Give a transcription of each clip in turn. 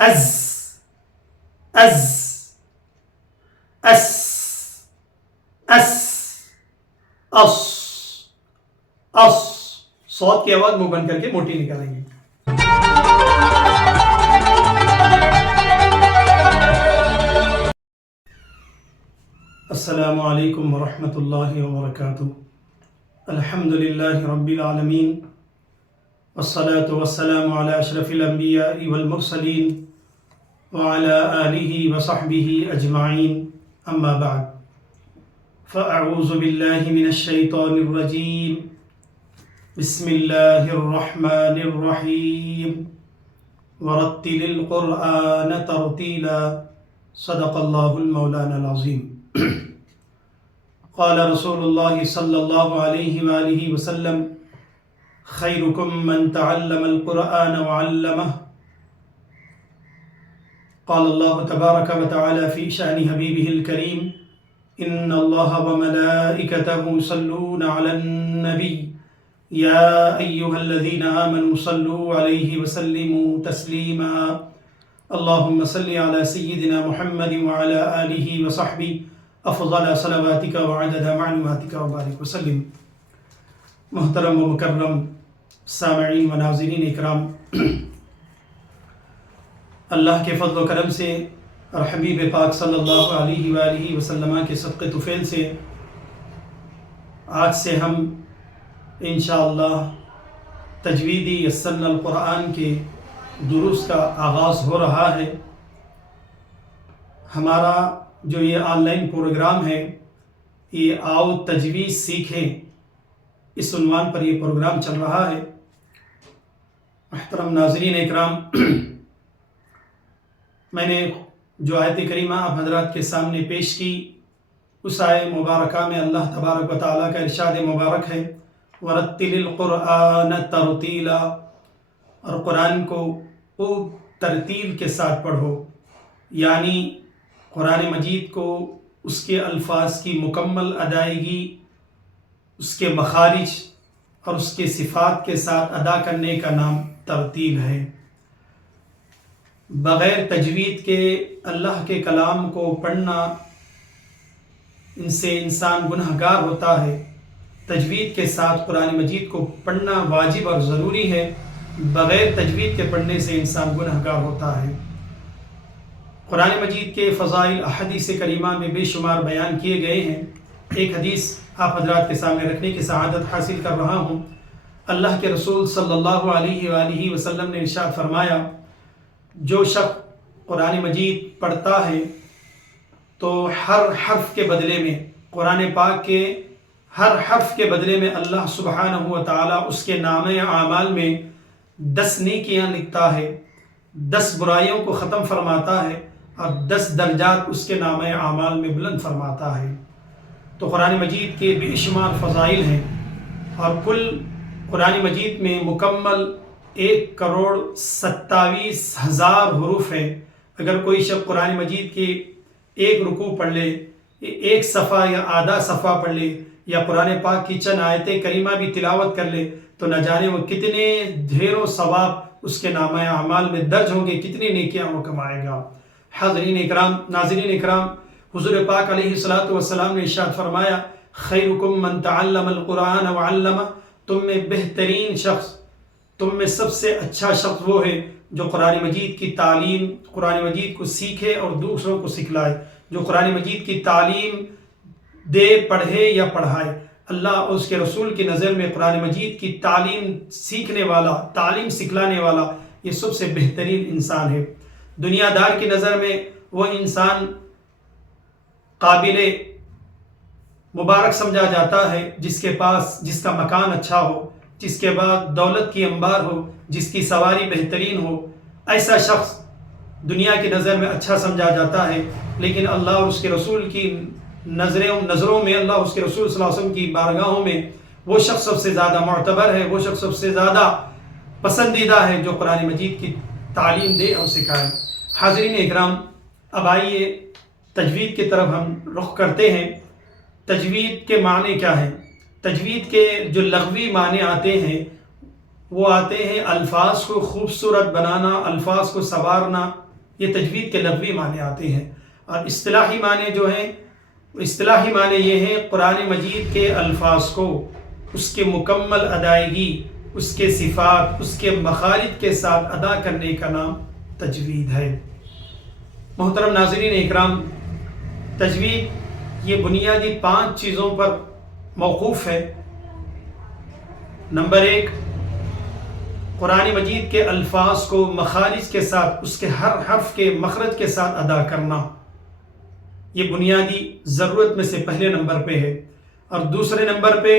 از از اس اس اس اس صوت کی آواز منہ بند کر کے موٹی نکالیں گے. السلام علیکم ورحمۃ اللہ وبرکاتہ. الحمد للہ رب العالمین والصلاة والسلام على اشرف الانبیاء والمرسلین وعلى آلہ وصحبہ اجمعین. اما بعد فاعوذ باللہ من الشیطان الرجیم. بسم اللہ الرحمن الرحیم. ورتل القرآن ترتیلا. صدق اللہ المولانا العظیم. قال رسول اللہ صلی اللہ علیہ وآلہ وسلم خیرکم من تعلم القرآن وعلمه. قال اللہ تبارک وتعالی فی شأن حبیبہ الکریم ان اللہ وملائکتہ یصلون علی النبی یا ایہا الذین آمنوا صلوا علیہ وسلموا تسلیما. اللہم صلی علی سیدنا محمد وعلی آلہ وصحبہ افضل صلواتک وعدد معلوماتک وبارک وسلم. محترم و مکرم سامعین و ناظرین اکرام، اللہ کے فضل و کرم سے اور حبیب پاک صلی اللہ علیہ وآلہ وسلم کے صدقے طفیل سے آج سے ہم انشاءاللہ تجویدی یسرنا القرآن کے دروس کا آغاز ہو رہا ہے. ہمارا جو یہ آن لائن پروگرام ہے، یہ آؤ تجوید سیکھیں، اس عنوان پر یہ پروگرام چل رہا ہے. محترم ناظرین اکرام، میں نے جو آیت کریمہ آپ حضرات کے سامنے پیش کی، اس آیت مبارکہ میں اللہ تبارک و تعالیٰ کا ارشاد مبارک ہے وَرَتِّلِ الْقُرْآنَ تَرْتِيلًا، اور قرآن کو خوب ترتیل کے ساتھ پڑھو. یعنی قرآن مجید کو اس کے الفاظ کی مکمل ادائیگی، اس کے مخارج اور اس کے صفات کے ساتھ ادا کرنے کا نام ترتیل ہے. بغیر تجوید کے اللہ کے کلام کو پڑھنا، ان سے انسان گنہگار ہوتا ہے. تجوید کے ساتھ قرآن مجید کو پڑھنا واجب اور ضروری ہے. بغیر تجوید کے پڑھنے سے انسان گنہگار ہوتا ہے. قرآن مجید کے فضائل احادیث کریمہ میں بے شمار بیان کیے گئے ہیں. ایک حدیث آپ حضرات کے سامنے رکھنے کی سعادت حاصل کر رہا ہوں. اللہ کے رسول صلی اللہ علیہ وآلہ وسلم نے ارشاد فرمایا، جو شخص قرآن مجید پڑھتا ہے تو ہر حرف کے بدلے میں، قرآن پاک کے ہر حرف کے بدلے میں اللہ سبحانہ و تعالیٰ اس کے نامہ اعمال میں 10 نیکیاں لکھتا ہے، 10 برائیوں کو ختم فرماتا ہے اور 10 درجات اس کے نامہ اعمال میں بلند فرماتا ہے. تو قرآن مجید کے بے شمار فضائل ہیں، اور کل قرآن مجید میں مکمل 1,27,000 حروف ہیں. اگر کوئی شخص قرآن مجید کے ایک رکوع پڑھ لے، ایک صفحہ یا آدھا صفحہ پڑھ لے، یا قرآن پاک کی چند آیت کریمہ بھی تلاوت کر لے، تو نہ جانے وہ کتنے ڈھیروں ثواب اس کے نامہ اعمال میں درج ہوں گے، کتنی نیکیاں وہ کمائے گا. حاضرین اکرام، ناظرین اکرام، حضور پاک علیہ الصلاۃ والسلام نے ارشاد فرمایا خیرکم من تعلم القرآن وعلمہ. تم میں بہترین شخص، تم میں سب سے اچھا شخص وہ ہے جو قرآن مجید کی تعلیم، قرآن مجید کو سیکھے اور دوسروں کو سکھلائے، جو قرآن مجید کی تعلیم دے، پڑھے یا پڑھائے. اللہ اور اس کے رسول کی نظر میں قرآن مجید کی تعلیم سیکھنے والا، تعلیم سکھلانے والا، یہ سب سے بہترین انسان ہے. دنیا دار کی نظر میں وہ انسان قابل مبارک سمجھا جاتا ہے جس کے پاس، جس کا مکان اچھا ہو، جس کے بعد دولت کی انبار ہو، جس کی سواری بہترین ہو. ایسا شخص دنیا کی نظر میں اچھا سمجھا جاتا ہے، لیکن اللہ اور اس کے رسول کی نظروں میں، اللہ اور اس کے رسول صلی اللہ علیہ وسلم کی بارگاہوں میں وہ شخص سب سے زیادہ معتبر ہے، وہ شخص سب سے زیادہ پسندیدہ ہے جو قرآن مجید کی تعلیم دے اور سکھائے. حاضرین اکرام، اب آئیے تجوید کی طرف ہم رخ کرتے ہیں. تجوید کے معنی کیا ہیں؟ تجوید کے جو لغوی معنی آتے ہیں وہ آتے ہیں الفاظ کو خوبصورت بنانا، الفاظ کو سنوارنا، یہ تجوید کے لغوی معنی آتے ہیں، اور اصطلاحی معنی جو ہیں، اصطلاحی معنی یہ ہیں قرآن مجید کے الفاظ کو اس کے مکمل ادائیگی، اس کے صفات، اس کے مخارج کے ساتھ ادا کرنے کا نام تجوید ہے۔ محترم ناظرین اکرام، تجوید یہ بنیادی 5 چیزوں پر موقوف ہے۔ نمبر 1، قرآن مجید کے الفاظ کو مخارج کے ساتھ، اس کے ہر حرف کے مخرج کے ساتھ ادا کرنا، یہ بنیادی ضرورت میں سے پہلے نمبر پہ ہے۔ اور دوسرے نمبر پہ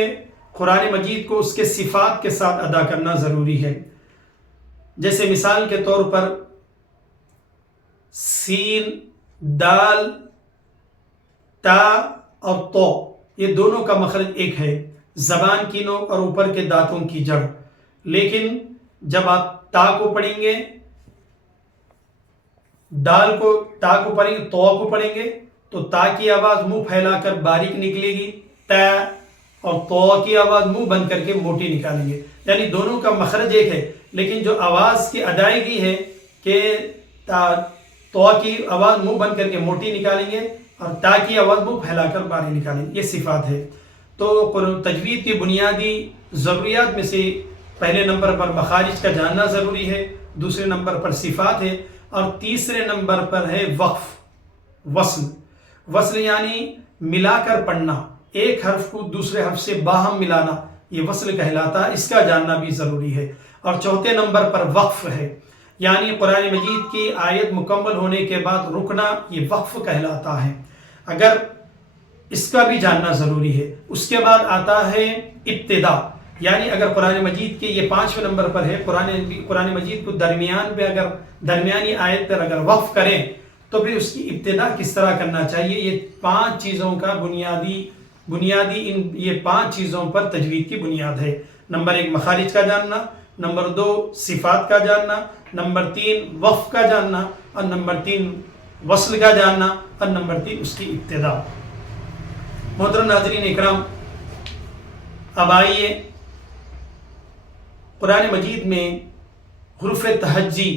قرآن مجید کو اس کے صفات کے ساتھ ادا کرنا ضروری ہے۔ جیسے مثال کے طور پر سین، دال، تا اور تو، یہ دونوں کا مخرج ایک ہے، زبان کی نوک اور اوپر کے دانتوں کی جڑ۔ لیکن جب آپ تا کو پڑھیں گے، تا کو پڑھیں گے، تو کو پڑھیں گے تو تا کی آواز منہ پھیلا کر باریک نکلے گی، تا، اور تو کی آواز منہ بند کر کے موٹی نکالیں گے، یعنی دونوں کا مخرج ایک ہے، لیکن جو آواز کی ادائیگی ہے کہ تو کی آواز منہ بند کر کے موٹی نکالیں گے اور تا کی آواز منہ پھیلا کر باریک نکالیں گے، یہ صفات ہے۔ تو تجوید کی بنیادی ضروریات میں سے پہلے نمبر پر مخارج کا جاننا ضروری ہے، دوسرے نمبر پر صفات ہے، اور تیسرے نمبر پر ہے وقف، وصل۔ وصل یعنی ملا کر پڑھنا، ایک حرف کو دوسرے حرف سے باہم ملانا، یہ وصل کہلاتا ہے، اس کا جاننا بھی ضروری ہے۔ اور چوتھے نمبر پر وقف ہے، یعنی قرآن مجید کی آیت مکمل ہونے کے بعد رکنا، یہ وقف کہلاتا ہے، اگر اس کا بھی جاننا ضروری ہے۔ اس کے بعد آتا ہے ابتدا، یعنی اگر قرآن مجید کے یہ 5ویں نمبر پر ہے، قرآن مجید کو درمیان پہ اگر درمیانی آیت پر اگر وقف کریں تو پھر اس کی ابتدا کس طرح کرنا چاہیے، یہ 5 چیزوں کا بنیادی یہ 5 چیزوں پر تجوید کی بنیاد ہے۔ نمبر 1 مخارج کا جاننا، نمبر 2 صفات کا جاننا، نمبر 3 وقف کا جاننا، اور نمبر 3 وصل کا جاننا، اور نمبر 3 اس کی ابتدا۔ محترم ناظرین اکرام، اب آئیے قرآن مجید میں حروف تہجی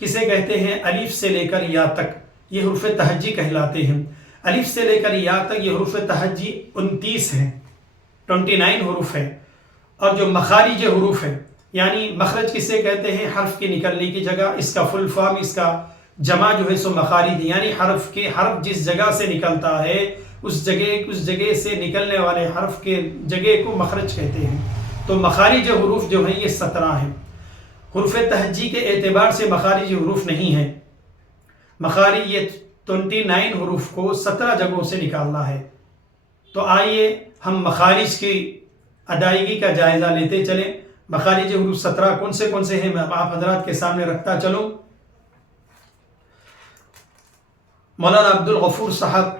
کسے کہتے ہیں؟ الف سے لے کر یا تک یہ حروف تہجی کہلاتے ہیں۔ الف سے لے کر یا تک یہ حروف تہجی 29 ہیں، 29 حروف ہیں۔ اور جو مخارج حروف ہیں، یعنی مخرج کسے کہتے ہیں؟ حرف کے نکلنے کی جگہ، اس کا فل فارم، اس کا جمع جو ہے سو مخارج، یعنی حرف جس جگہ سے نکلتا ہے اس جگہ سے نکلنے والے حرف کے جگہ کو مخرج کہتے ہیں۔ تو مخارج حروف جو ہیں یہ 17 ہیں۔ حروف تہجی کے اعتبار سے مخارج حروف نہیں ہیں، مخارج یہ 29 حروف کو 17 جگہوں سے نکالنا ہے۔ تو آئیے ہم مخارج کی ادائیگی کا جائزہ لیتے چلیں۔ مخارج حروف 17 کون سے ہیں، میں آپ حضرات کے سامنے رکھتا چلوں۔ مولانا عبدالغفور صاحب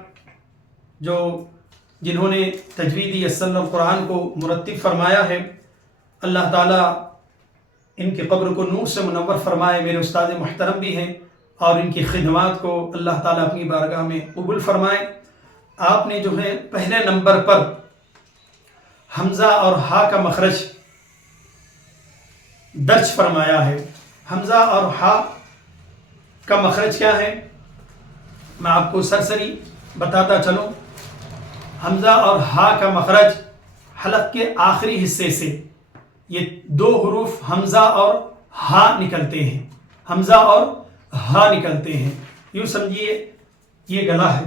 جنہوں نے تجوید یسر القرآن کو مرتب فرمایا ہے، اللہ تعالیٰ ان کی قبر کو نور سے منور فرمائے، میرے استاد محترم بھی ہیں، اور ان کی خدمات کو اللہ تعالیٰ اپنی بارگاہ میں قبول فرمائے۔ آپ نے جو ہے پہلے نمبر پر حمزہ اور ہا کا مخرج درج فرمایا ہے۔ حمزہ اور ہا کا مخرج کیا ہے، میں آپ کو سرسری بتاتا چلوں۔ حمزہ اور ہا کا مخرج حلق کے آخری حصے سے یہ 2 حروف حمزہ اور ہا نکلتے ہیں، حمزہ اور ہا نکلتے ہیں۔ یوں سمجھیے یہ گلا ہے،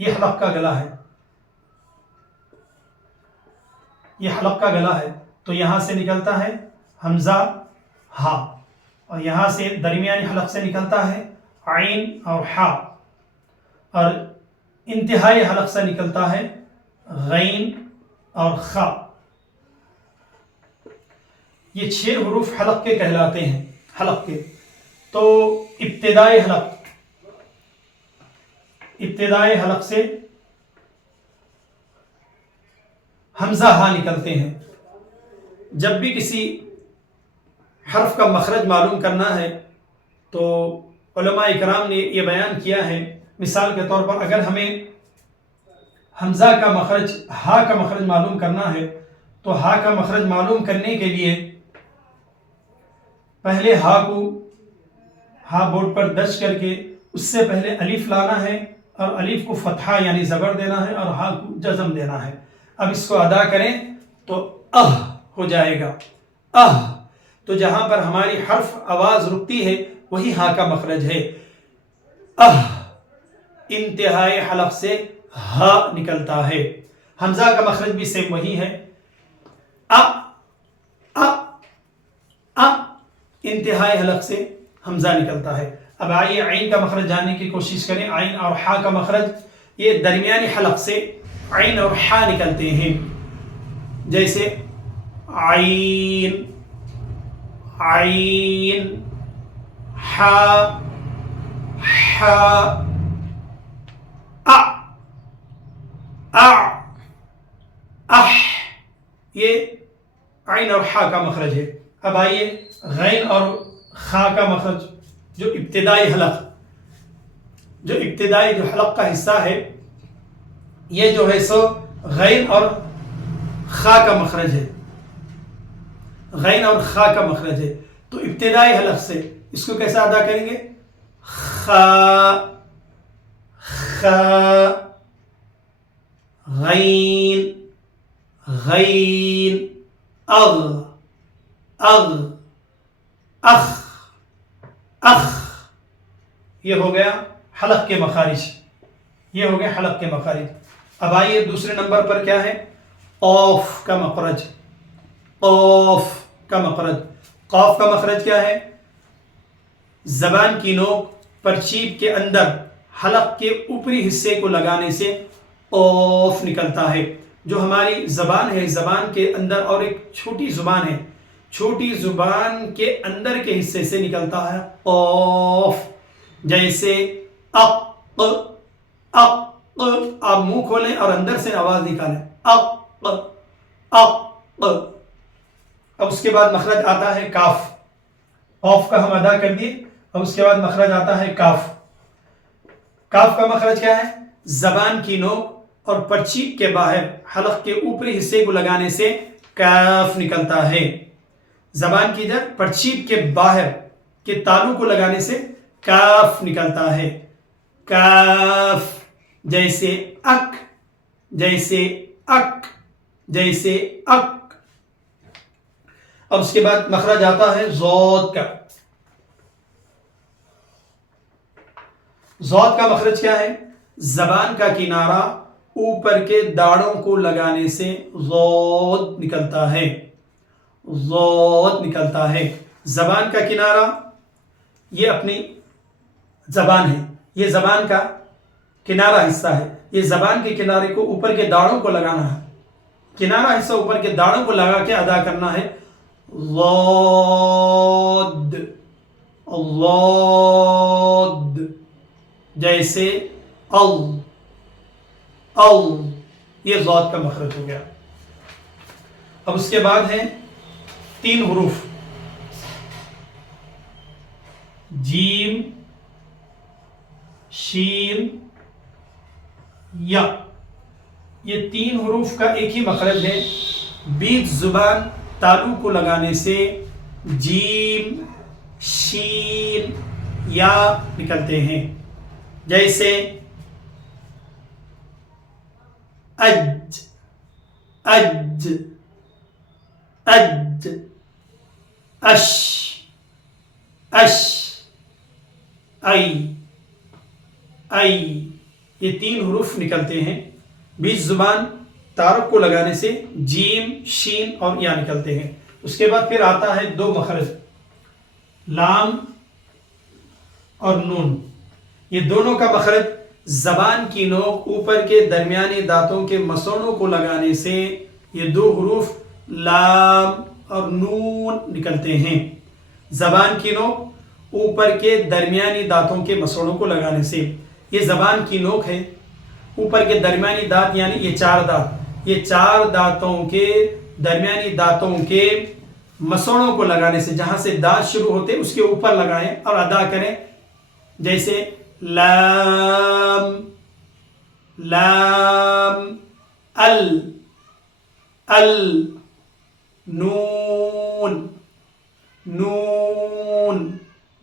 یہ حلق کا گلا ہے، یہ حلق کا گلا ہے، تو یہاں سے نکلتا ہے حمزہ ہا، اور یہاں سے درمیانی حلق سے نکلتا ہے عین اور ہا، اور انتہائی حلق سے نکلتا ہے غین اور خا۔ یہ 6 حروف حلق کے کہلاتے ہیں، حلق کے۔ تو ابتدائی حلق سے حمزہ ہا نکلتے ہیں۔ جب بھی کسی حرف کا مخرج معلوم کرنا ہے تو علماء کرام نے یہ بیان کیا ہے، مثال کے طور پر اگر ہمیں حمزہ کا مخرج، ہا کا مخرج معلوم کرنا ہے تو ہا کا مخرج معلوم کرنے کے لیے پہلے ہا ہا بورڈ پر درج کر کے اس سے پہلے الف لانا ہے اور الف کو فتحہ یعنی زبر دینا ہے اور ہا کو جزم دینا ہے. اب اس کو ادا کریں تو ہو جائے گا. تو جہاں پر ہماری حرف آواز رکتی ہے وہی ہا کا مخرج ہے. انتہائی حلق سے ہا نکلتا ہے. حمزہ کا مخرج بھی سیم وہی ہے. انتہائی حلق سے حمزہ نکلتا ہے. اب آئیے عین کا مخرج جاننے کی کوشش کریں. عین اور حا کا مخرج یہ درمیانی حلق سے عین اور حا نکلتے ہیں. جیسے عین عین حا حا یہ عین اور حا کا مخرج ہے. اب آئیے غین اور خا کا مخرج جو ابتدائی حلق کا حصہ ہے یہ جو ہے سو غین اور خا کا مخرج ہے. غین اور خا کا مخرج ہے. تو ابتدائی حلق سے اس کو کیسا ادا کریں گے؟ خا خا غین غین اغ اخ اخ. یہ ہو گیا حلق کے مخارج. حلق کے مخارج. اب آئیے دوسرے نمبر پر کیا ہے؟ قاف کا مخرج. قاف کا مخرج کیا ہے؟ زبان کی نوک پرچیب کے اندر حلق کے اوپری حصے کو لگانے سے قاف نکلتا ہے. جو ہماری زبان ہے زبان کے اندر اور ایک چھوٹی زبان ہے چھوٹی زبان کے اندر کے حصے سے نکلتا ہے قاف. جیسے اق آپ منہ کھولیں اور اندر سے آواز نکالیں اق اق. اب اس کے بعد مخرج آتا ہے کاف. قاف کا ہم ادا کر دیے. اب اس کے بعد مخرج آتا ہے کاف. کاف کا مخرج کیا ہے؟ زبان کی نوک اور پرچیب کے باہر حلق کے اوپری حصے کو لگانے سے کاف نکلتا ہے. زبان کی ادھر پرچیب کے باہر کے تالو کو لگانے سے کاف نکلتا ہے. کاف. جیسے اک جیسے اک جیسے اک. اب اس کے بعد مخرج آتا ہے ضاد کا. ضاد کا مخرج کیا ہے؟ زبان کا کنارہ اوپر کے داڑوں کو لگانے سے ضاد نکلتا ہے. ضاد نکلتا ہے. زبان کا کنارہ یہ اپنی زبان ہے. یہ زبان کا کنارہ حصہ ہے. یہ زبان کے کنارے کو اوپر کے داڑوں کو لگانا ہے. کنارہ حصہ اوپر کے داڑوں کو لگا کے ادا کرنا ہے ضاد ضاد. جیسے یہ ضاد کا مخرج ہو گیا. اب اس کے بعد ہیں 3 حروف جیم شین یا. یہ 3 حروف کا ایک ہی مخرج ہے. بیچ زبان تالو کو لگانے سے جیم شین یا نکلتے ہیں. جیسے اج اج اج اش اش ای ای. یہ 3 حروف نکلتے ہیں. بیچ زبان تارک کو لگانے سے جیم شین اور یا نکلتے ہیں. اس کے بعد پھر آتا ہے 2 مخرج لام اور نون. یہ دونوں کا مخرج زبان کی نوک اوپر کے درمیانی دانتوں کے مسوڑوں کو لگانے سے یہ 2 حروف لام اور نون نکلتے ہیں. زبان کی نوک اوپر کے درمیانی دانتوں کے مسوڑوں کو لگانے سے. یہ زبان کی نوک ہے. اوپر کے درمیانی دانت یعنی یہ 4 دانت. یہ 4 دانتوں کے درمیانی دانتوں کے مسوڑوں کو لگانے سے جہاں سے دانت شروع ہوتے اس کے اوپر لگائیں اور ادا کریں. جیسے لام لام ال نون نون.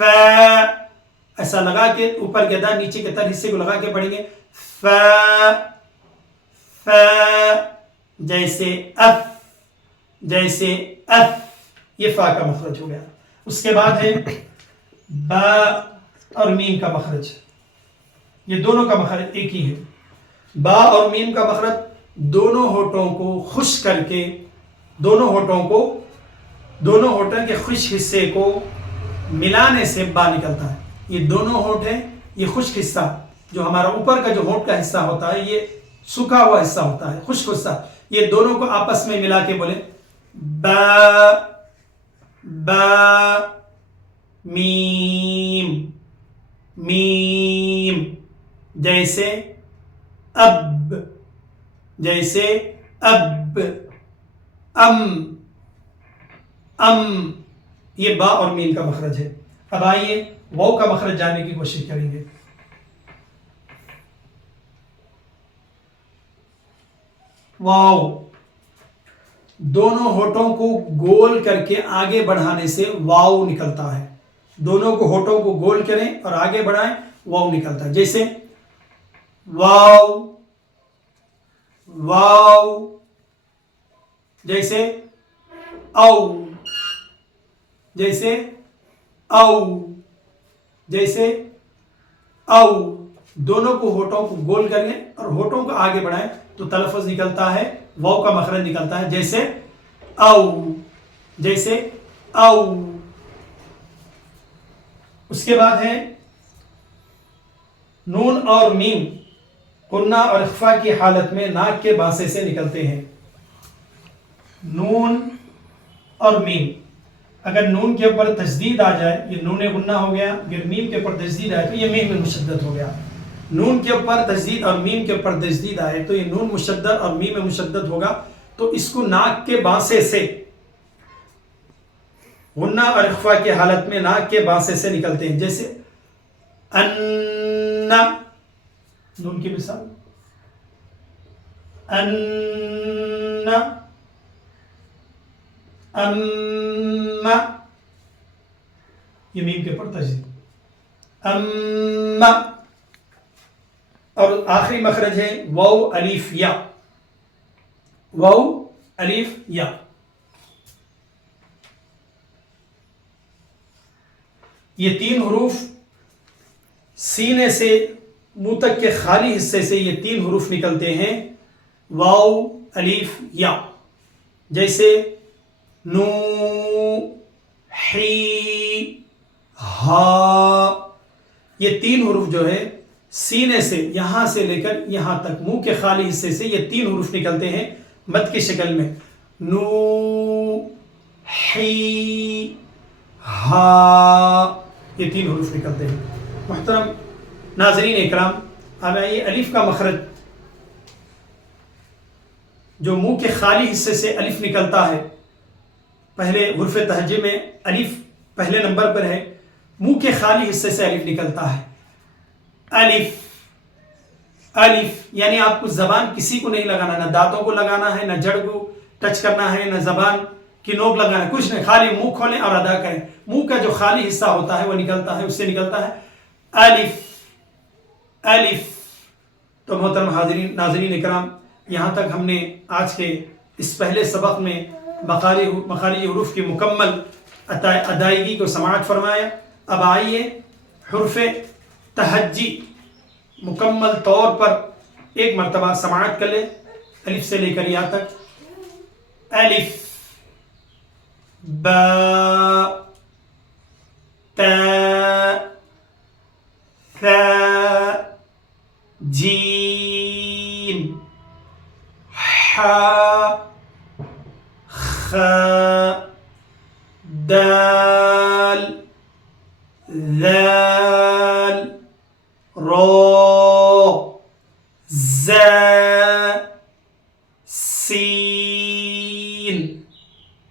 ایسا لگا کے اوپر کے دان نیچے کے تر حصے کو لگا کے پڑھیں گے جیسے اف، جیسے اف، یہ فا کا مخرج ہو گیا. اس کے بعد ہے با اور میم کا مخرج. یہ دونوں کا مخرج ایک ہی ہے. با اور میم کا مخرج دونوں ہونٹوں کو خشک کر کے، دونوں ہونٹوں کے خشک حصے کو ملانے سے با نکلتا ہے. یہ دونوں ہونٹ ہیں، یہ خشک حصہ جو ہمارا اوپر کا جو ہونٹ کا حصہ ہوتا ہے یہ سوکھا ہوا حصہ ہوتا ہے، خشک حصہ. یہ دونوں کو آپس میں ملا کے بولے با با میم میم، جیسے اب، جیسے اب، ام. یہ با اور میم کا مخرج ہے. اب آئیے واو کا مخرج جاننے کی کوشش کریں گے. واو دونوں ہونٹوں کو گول کر کے آگے بڑھانے سے واو نکلتا ہے. دونوں کو ہونٹوں کو گول کریں اور آگے بڑھائیں، واو نکلتا ہے. جیسے واو واو، جیسے او، جیسے او، جیسے او. دونوں کو ہونٹوں کو گول کریں اور ہونٹوں کو آگے بڑھائیں تو تلفظ نکلتا ہے، واو کا مخرج نکلتا ہے. جیسے او، جیسے او. اس کے بعد ہے نون اور میم غنہ اور اخفا کی حالت میں ناک کے بانسے سے نکلتے ہیں. نون اور میم، اگر نون کے اوپر تشدید آ جائے یہ نون غنہ ہو گیا، اگر میم کے اوپر تشدید آئے تو یہ میم میں مشدد ہو گیا. نون کے اوپر تشدید اور میم کے اوپر تشدید آئے تو یہ نون مشدد اور میم میں مشدد ہوگا. تو اس کو ناک کے بانسے سے، غنہ اور اخفا کی حالت میں ناک کے بانسے سے نکلتے ہیں. جیسے ان، نون کی مثال ان، ام، یہ میم کے اوپر تشدید ام. اور آخری مخرج ہے واو الف یا، واو الف یا. یہ تین حروف سینے سے منہ تک کے خالی حصے سے یہ تین حروف نکلتے ہیں، واو الف یا. جیسے نو، حی، ہا. یہ تین حروف جو ہے سینے سے یہاں سے لے کر یہاں تک منہ کے خالی حصے سے یہ تین حروف نکلتے ہیں مد کی شکل میں. نو، حی، ہا، یہ تین حروف نکلتے ہیں. محترم ناظرین اکرام، اب آئیے الف کا مخرج جو منہ کے خالی حصے سے الف نکلتا ہے. پہلے حرف تہجے میں الف پہلے نمبر پر ہے، منہ کے خالی حصے سے الف نکلتا ہے. الف، الف یعنی آپ کو زبان کسی کو نہیں لگانا، نہ دانتوں کو لگانا ہے، نہ جڑ کو ٹچ کرنا ہے، نہ زبان کی نوک لگانا ہے، کچھ نہیں. خالی منہ کھولیں اور ادا کریں. منہ کا جو خالی حصہ ہوتا ہے وہ نکلتا ہے، اس سے نکلتا ہے الف، الف. تو محترم حاضرین ناظرین اکرام، یہاں تک ہم نے آج کے اس پہلے سبق میں مخارج حروف کی مکمل ادائیگی کو سماعت فرمایا. اب آئیے حرف تہجی مکمل طور پر ایک مرتبہ سماعت کر لیں، الف سے لے کر یا تک. الف، با، تا، ثا، جیم، حا، خا، دال، ذال، را، زا، سین،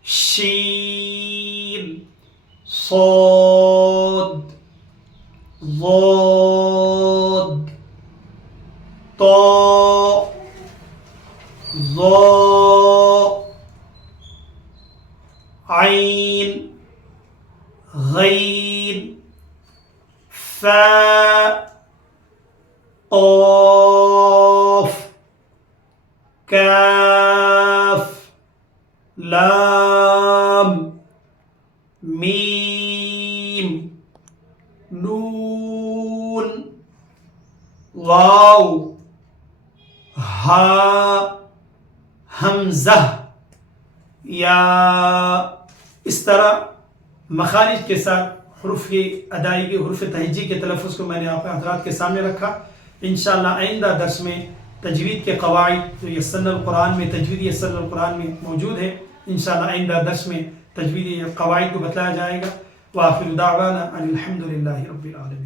شین، صاد، ضاد، طا، ظا، عین، غین، فا قاف کاف لام میم نون واو ہا حمزہ یا اس طرح مخارج کے ساتھ حروف کی ادائیگی، حروف تہجی کے تلفظ کو میں نے آپ حضرات کے سامنے رکھا. انشاءاللہ آئندہ درس میں تجوید کے قواعد جو یسرن القرآن میں، تجوید یسرن القرآن میں موجود ہے، انشاءاللہ آئندہ درس میں تجوید قواعد کو بتلایا جائے گا. وآخر دعوانا ان الحمد للہ رب العالمین.